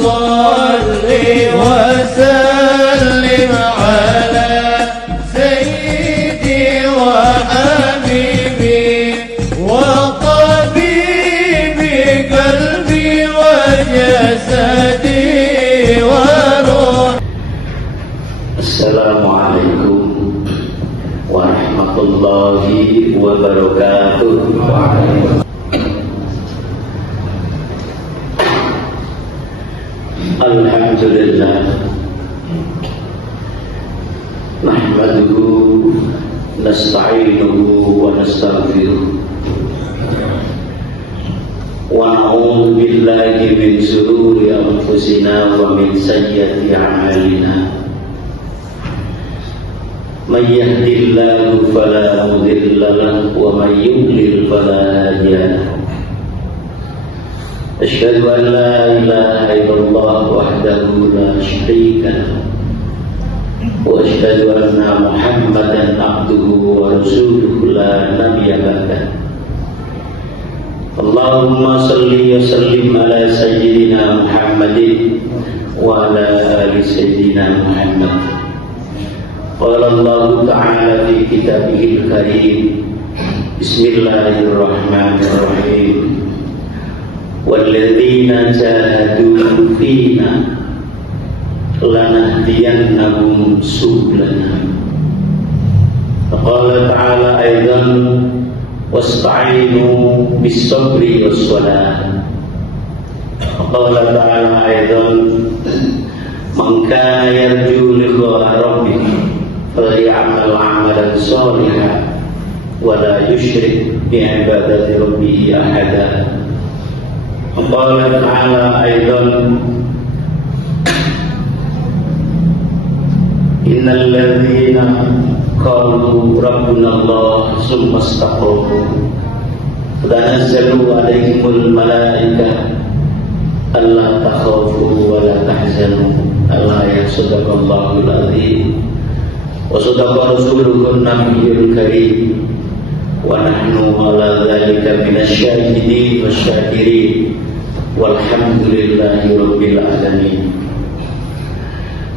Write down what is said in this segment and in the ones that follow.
صل وسلم على سيدي وحبيبي وطبيبي قلبي وجسدي وروحي. Assalamualaikum warahmatullahi wabarakatuh. Alhamdulillah, nahmaduhu nasta'inuhu wa nastaghfiruh wa na'udzu billahi min shururi anfusina wa min sayyiati a'malina. Man yahdihillahu fala mudilla lahu wa man yudlil fala hadiya lahu. Asyhadu an la ilaha illallah wahdahu la syarika lahu wa asyhadu anna Muhammadan abduhu wa rasuluhu la nabiyya ba'dah. Allahumma salli wa sallim ala sayyidina Muhammadin wa ala ali sayyidina Muhammad. Qala Allah ta'ala fi kitabihil karim, bismillahirrahmanirrahim, walladzina jahadu fina lanahdiyannahum subulana. Qala ta'ala aidan wasta'inu bis-sabri was-salah. Qala ta'ala aidan man kana yarju liqa'a rabbih falyamal 'amalan shalihan wa la yusyrik bi'ibadati rabbih ahada. Qala ta'ala aidan innal ladzina qalu rabbuna Allah tsumma istaqamu tanazzalu 'alaihimul malaikatu alla takhafu wa la tahzanu. Allah ya sadaqallahul azim wa sadaqa rasuluhun nabiyyul karim wa nahnu ala dzalika minasyahidin wasyakirin walhamdulillahi rabbil alamin.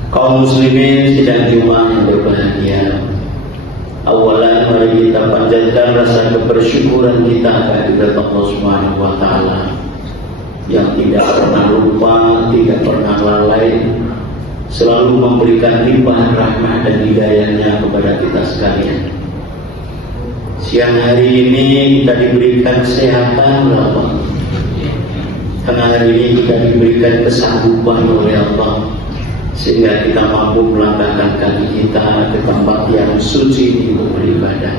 Kaum muslimin sidang Jumat yang berbahagia, awalan mari kita panjatkan rasa kebersyukuran kita kepada Allah Subhanahu wa taala yang tidak pernah lupa, tidak pernah lalai, selalu memberikan limpahan rahmat dan hidayahnya kepada kita sekalian. Siang hari ini kita diberikan kesehatan oleh Allah. Karena hari ini kita diberikan kesanggupan oleh Allah, sehingga kita mampu melangkahkan kaki kita ke tempat yang suci untuk beribadah.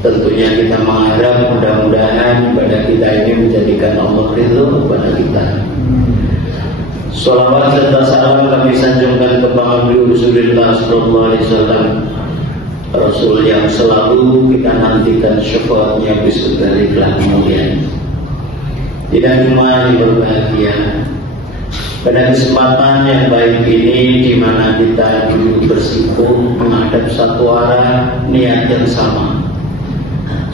Tentunya kita mengharap mudah-mudahan ibadah kita ini menjadikan Allah ridho kepada kita. Sholawat serta salam kami sanjungkan kepada Rasulullah sallallahu alaihi wasallam, Rasul yang selalu kita nantikan syafaatnya besok dari kelak kemudian. Tidak cuma yang berbahagia, pada kesempatan yang baik ini di mana kita duduk bersikukuh menghadap satu arah, niat yang sama.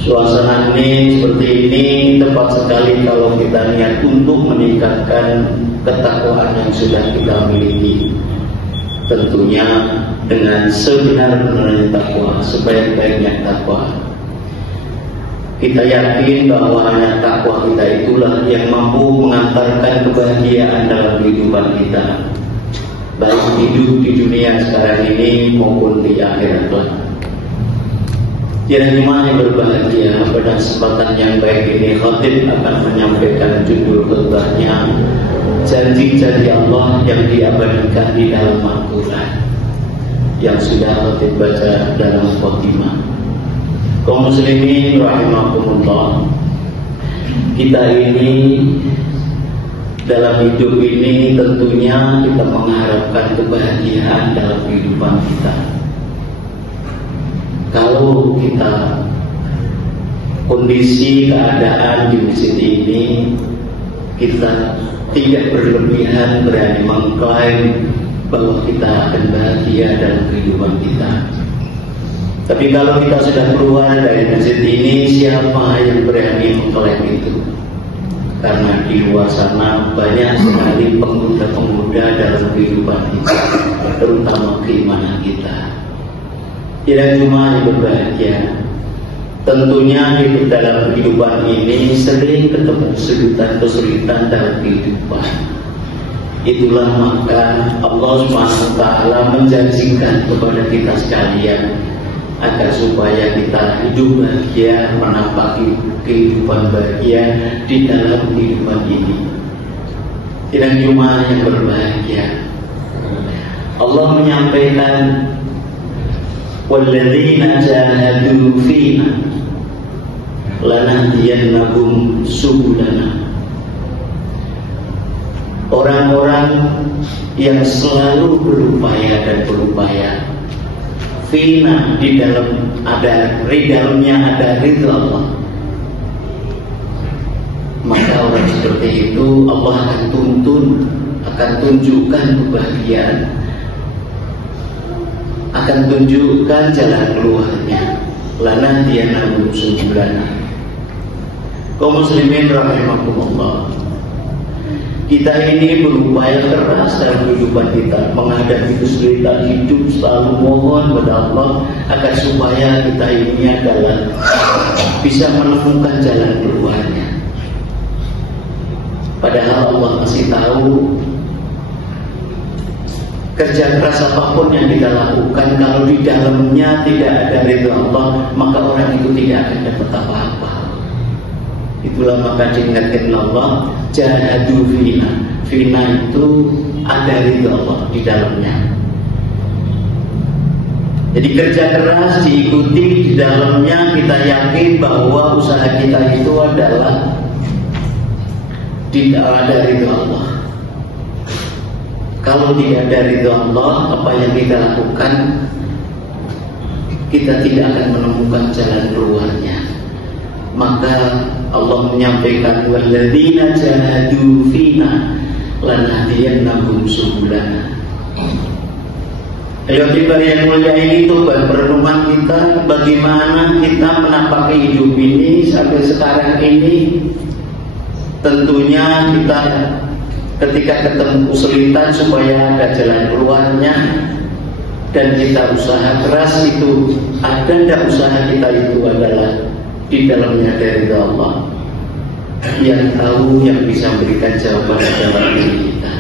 Suasana ini seperti ini tepat sekali kalau kita niat untuk meningkatkan ketakwaan yang sudah kita miliki. Tentunya dengan sebenar-benarnya takwa, sebaik-baiknya takwa. Kita yakin bahwa hanya takwa kita itulah yang mampu mengantarkan kebahagiaan dalam kehidupan kita, baik hidup di dunia sekarang ini maupun di akhirat kelak. Tidak cuma yang berbahagia, pada kesempatan yang baik ini khatib akan menyampaikan judul khutbahnya, janji-janji Allah yang diabadikan di dalam Al-Quran, yang sudah khatib baca dalam khotimah. Kaum muslimin rahimakumullah, kita ini dalam hidup ini tentunya kita mengharapkan kebahagiaan dalam kehidupan kita. Kalau kita kondisi keadaan di masjid ini kita tidak berlebihan berani mengklaim bahwa kita akan bahagia dalam kehidupan kita. Tapi kalau kita sudah keluar dari masjid ini, siapa yang berani mengklaim itu? Karena di luar sana banyak sekali pemuda-pemuda dalam kehidupan kita, terutama keimanan kita. Tidak cuma yang berbahagia, tentunya di dalam kehidupan ini sering ketemu kesulitan dalam kehidupan. Itulah maka Allah SWT menjanjikan kepada kita sekalian agar supaya kita hidup bahagia, menampaki kehidupan bahagia di dalam kehidupan ini. Tidak cuma yang berbahagia, Allah menyampaikan walladzina jahadu fina lanahdiyannahum subulana. Orang-orang yang selalu berupaya dan berupaya fina, di dalamnya ada ridha Allah, maka orang seperti itu Allah akan tunjukkan kebahagiaan, akan tunjukkan jalan keluarnya. Lanahdiyannahum subulana. Kaum muslimin rahimakumullah, kita ini berupaya keras dalam kehidupan kita, menghadapi kesulitan hidup, selalu mohon kepada Allah agar supaya kita ini adalah bisa menemukan jalan keluarnya. Padahal Allah masih tahu kerja keras apapun yang kita lakukan, kalau di dalamnya tidak ada ridha Allah, maka orang itu tidak akan dapat apa-apa. Itulah maka diingatkan Allah, jahadu fina. Fina itu ada ridha Allah di dalamnya. Jadi kerja keras diikuti, di dalamnya kita yakin bahwa usaha kita itu adalah tidak ada ridha Allah. Kalau tidak ada ridha Allah, apa yang kita lakukan, kita tidak akan menemukan jalan keluarnya. Maka Allah menyampaikan walladzina jahadu fina lanahdiyannahum subulana. Ayo kita yang mulia ini itu perenungan kita, bagaimana kita menampaki hidup ini sampai sekarang ini. Tentunya kita ketika ketemu kesulitan supaya ada jalan keluarnya, dan kita usaha keras itu, ada usaha kita itu adalah di dalamnya dari Allah yang tahu, yang bisa memberikan jawaban dalam diri kita.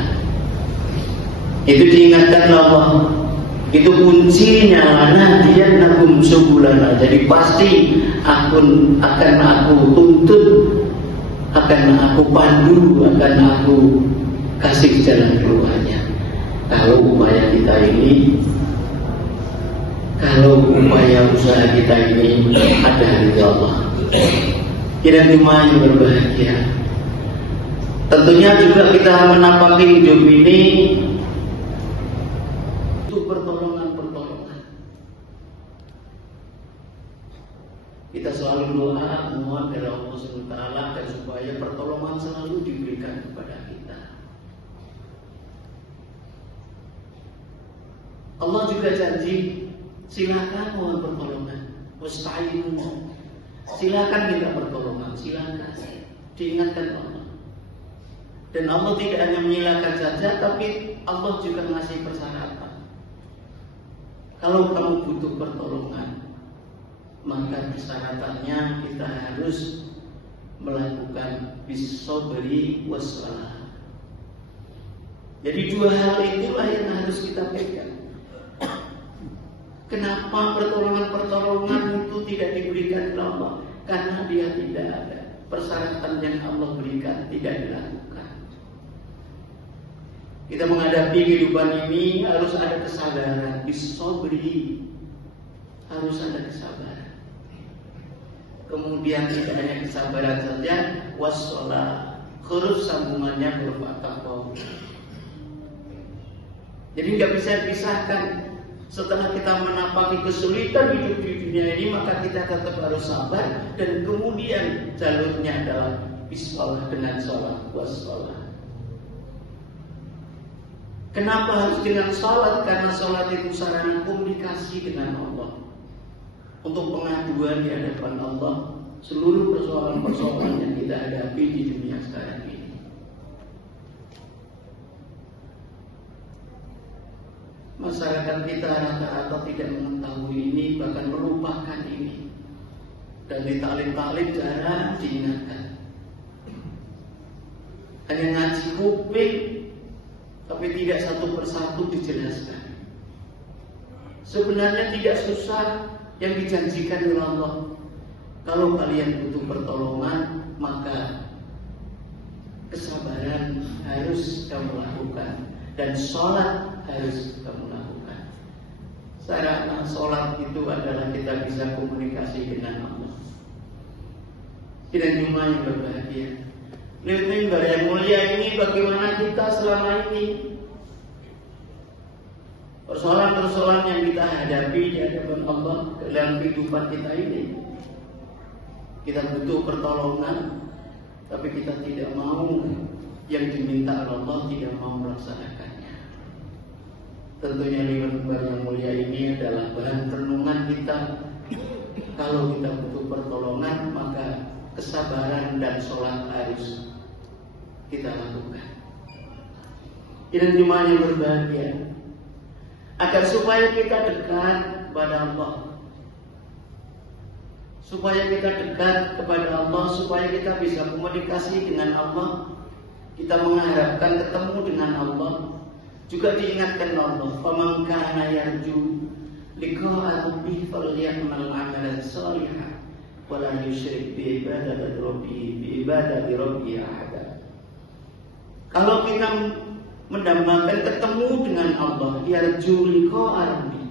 Itu diingatkan Allah. Itu kuncinya, lanahdiyannahum subulana. Jadi pasti akan aku tuntut, akan aku pandu, akan aku kasih jalan keluarnya. Kalau upaya kita ini, kalau upaya usaha kita ini ada ridha Allah, tidak cuma yang berbahagia, tentunya juga kita menampaki hidup ini untuk pertolongan. Kita selalu doa mohon dari Allah SWT agar supaya pertolongan selalu diberikan kepada kita. Allah juga janji, silakan mohon pertolongan, wasta'inu, silakan minta pertolongan, silakan. Diingatkan Allah. Dan Allah tidak hanya menyilakan saja, tapi Allah juga ngasih persyaratan. Kalau kamu butuh pertolongan, maka persyaratannya kita harus melakukan bisobri wassalah. Jadi dua hal itulah yang harus kita pegang. Kenapa pertolongan itu tidak diberikan oleh Allah? Karena dia tidak ada. Persyaratan yang Allah berikan tidak dilakukan. Kita menghadapi kehidupan ini harus ada kesabaran, bisobri, harus ada kesabaran. Kemudian tidak hanya kesabaran saja, wassalah, huruf sambungannya huruf at-taqwa. Jadi nggak bisa dipisahkan. Setelah kita menampaki kesulitan hidup di dunia ini, maka kita tetap harus sabar, dan kemudian jalurnya adalah bismillah dengan sholat, wassalah. Kenapa harus dengan sholat? Karena sholat itu sarana komunikasi dengan Allah, untuk pengaduan di hadapan Allah, seluruh persoalan-persoalan yang kita hadapi di dunia sekarang ini. Masyarakat kita rata-rata tidak mengetahui ini, bahkan melupakan ini, dan di taklim-taklim jarang diingatkan. Hanya ngaji kuping, tapi tidak satu persatu dijelaskan. Sebenarnya tidak susah yang dijanjikan oleh Allah. Kalau kalian butuh pertolongan, maka kesabaran harus kamu lakukan, dan sholat harus kamu lakukan. Syarat sholat itu adalah kita bisa komunikasi dengan Allah. Tidak cuma yang berbahagia. Lihat mimbar yang mulia ini, bagaimana kita selama ini, persoalan-persoalan yang kita hadapi di hadapan Allah dalam kehidupan kita ini. Kita butuh pertolongan, tapi kita tidak mau yang diminta Allah, tidak mau melaksanakannya. Tentunya mimbar yang mulia ini adalah bahan renungan kita. Kalau kita butuh pertolongan, maka kesabaran dan sholat harus kita lakukan. Dan jemaah yang berbahagia, agar supaya kita dekat kepada Allah, supaya kita dekat kepada Allah, supaya kita bisa komunikasi dengan Allah, kita mengharapkan ketemu dengan Allah. Juga diingatkan Allah, "Faman kana yarju liqa'a rabbih falyamal 'amalan shalihan wa la yusyrik bi ibadati rabbih ahada." Kalau kita mendambakan ketemu dengan Allah, yarju liqa'a rabbih,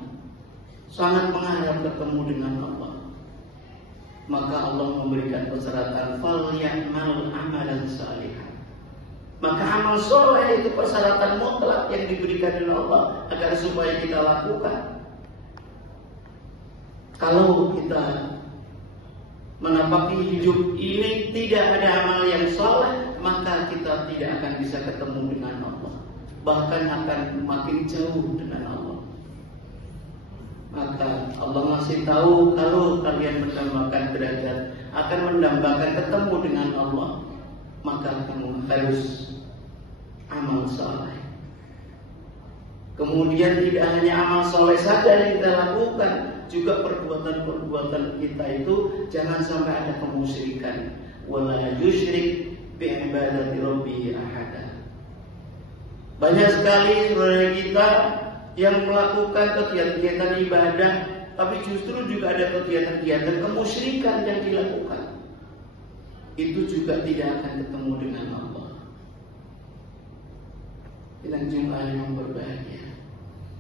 sangat mengharap ketemu dengan Allah, maka Allah memberikan persyaratan falyamal 'amalan shalihan. Maka amal soleh itu persyaratan mutlak yang diberikan oleh Allah agar supaya kita lakukan. Kalau kita menapaki hidup ini tidak ada amal yang soleh, maka kita tidak akan bisa ketemu dengan Allah, bahkan akan makin jauh dengan Allah. Maka Allah masih tahu kalau kalian mendambakan derajat, akan mendambakan ketemu dengan Allah, maka kamu harus amal soleh. Kemudian tidak hanya amal soleh saja yang kita lakukan, juga perbuatan-perbuatan kita itu jangan sampai ada kemusyrikan. Wala yusyrik bi ibadati rabbih ahada. Banyak sekali saudara kita yang melakukan kegiatan ibadah, tapi justru juga ada kegiatan kemusyrikan yang dilakukan. Itu juga tidak akan ketemu dengan Allah. Dengan jemaah yang berbahagia.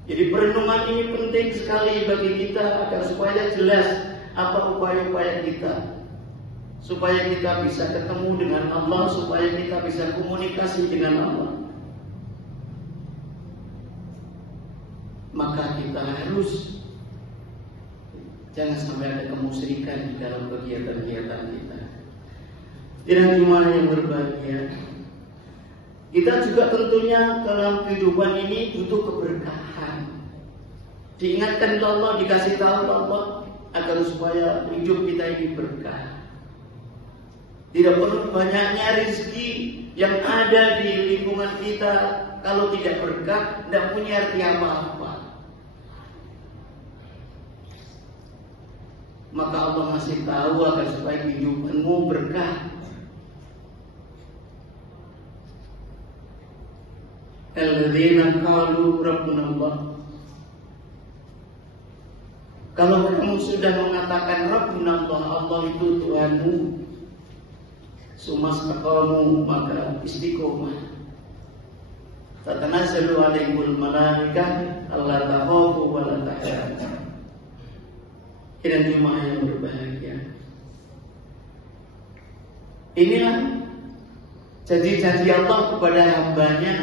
Jadi perenungan ini penting sekali bagi kita agar supaya jelas apa upaya-upaya kita, supaya kita bisa ketemu dengan Allah, supaya kita bisa komunikasi dengan Allah. Maka kita harus jangan sampai ada kemusyrikan di dalam kegiatan-kegiatan kita. Dengan jemaah yang berbahagia, kita juga tentunya dalam kehidupan ini butuh keberkahan. Diingatkan Allah, dikasih tahu Allah agar supaya hidup kita ini berkah. Tidak perlu banyaknya rezeki yang ada di lingkungan kita, kalau tidak berkah, tidak punya arti apa-apa. Maka Allah masih tahu agar supaya kehidupanmu berkah. Alladzina qalu rabbuna Allah. Kalau kamu sudah mengatakan Rabbuna Allah, Allah itu Tuhanmu, sumastaqamu, maka istiqomah. Tatanazzalu alaihimul malaikah alla takhafu wa la tahzanu. Dan jemaah yang berbahagia, inilah janji-janji Allah kepada hambanya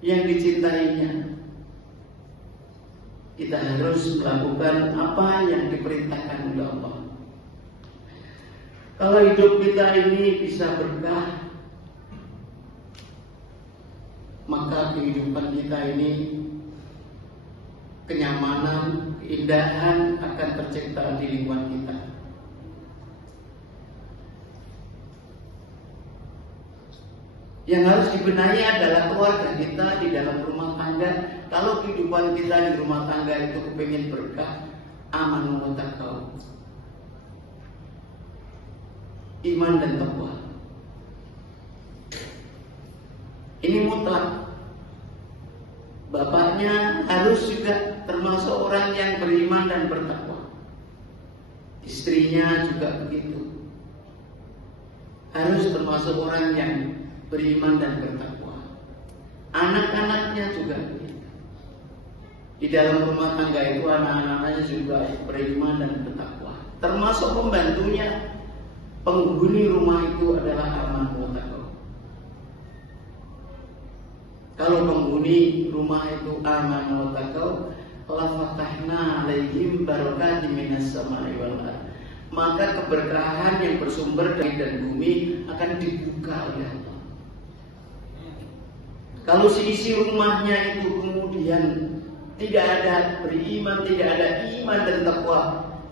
yang dicintainya. Kita harus melakukan apa yang diperintahkan oleh Allah. Kalau hidup kita ini bisa berkah, maka kehidupan kita ini kenyamanan, keindahan akan tercipta di lingkungan kita. Yang harus dibenahi adalah keluarga kita di dalam rumah tangga. Kalau kehidupan kita di rumah tangga itu kepingin berkah, aman wa taqwa, iman dan takwa, ini mutlak. Bapaknya harus juga termasuk orang yang beriman dan bertakwa. Istrinya juga begitu, harus termasuk orang yang beriman dan bertakwa. Anak-anaknya juga begitu. Di dalam rumah tangga itu anak-anaknya juga beriman dan bertakwa. Termasuk pembantunya, penghuni rumah itu adalah aman wa taqwa. Kalau penghuni rumah itu aman wa taqwa, la fatahna alaihim barakatim minas sama'i wal ardh. Maka keberkahan yang bersumber dari dan bumi akan dibuka oleh Allah. Kalau seisi rumahnya itu kemudian tidak ada beriman, tidak ada iman dan takwa,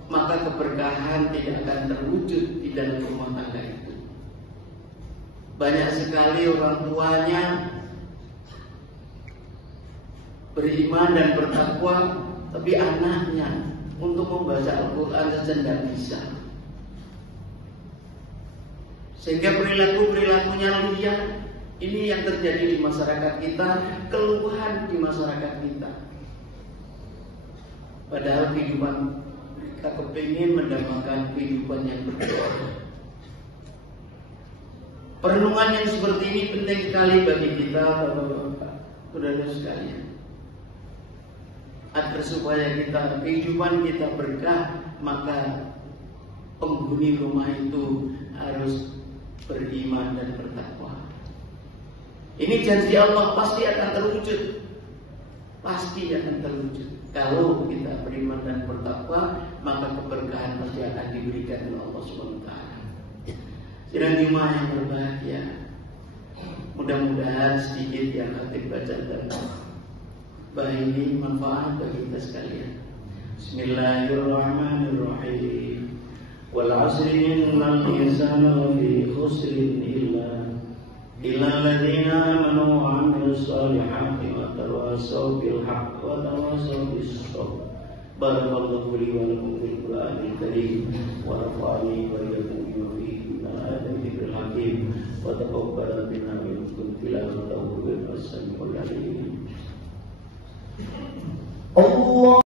maka keberkahan tidak akan terwujud di dalam rumah tangga itu. Banyak sekali orang tuanya beriman dan bertakwa, tapi anaknya untuk membaca Al-Quran saja tidak bisa. Sehingga perilaku-perilakunya liar. Ini yang terjadi di masyarakat kita, keluhan di masyarakat kita. Padahal kehidupan kita kepingin mendapatkan kehidupan yang berbeda. Perenungan yang seperti ini penting sekali bagi kita, Bapak-bapak, saudara sekalian. Agar supaya kehidupan kita berkah, maka penghuni rumah itu harus beriman dan bertakwa. Ini janji Allah pasti akan terwujud. Pasti akan terwujud. Kalau kita beriman dan bertakwa, maka keberkahan pasti akan diberikan oleh Allah SWT. Sidang Jumat yang berbahagia, mudah-mudahan sedikit yang khatib baca dan baik ini manfaat bagi kita sekalian. Bismillahirrahmanirrahim. Wal 'asri innal insana lafi khusrin illa alladziina aamanu wa 'amilus shaalihati wa tawassaw bil haqqi wa tawassaw bis sabr. Barakallahu li wa lakum fil Qur'anil Karim wa nafa'ani wa iyyakum bima fihi min al-ayaati bil hakim wa taqabbal minna wa minkum tilawatahu bil samii'il 'aliim. Allah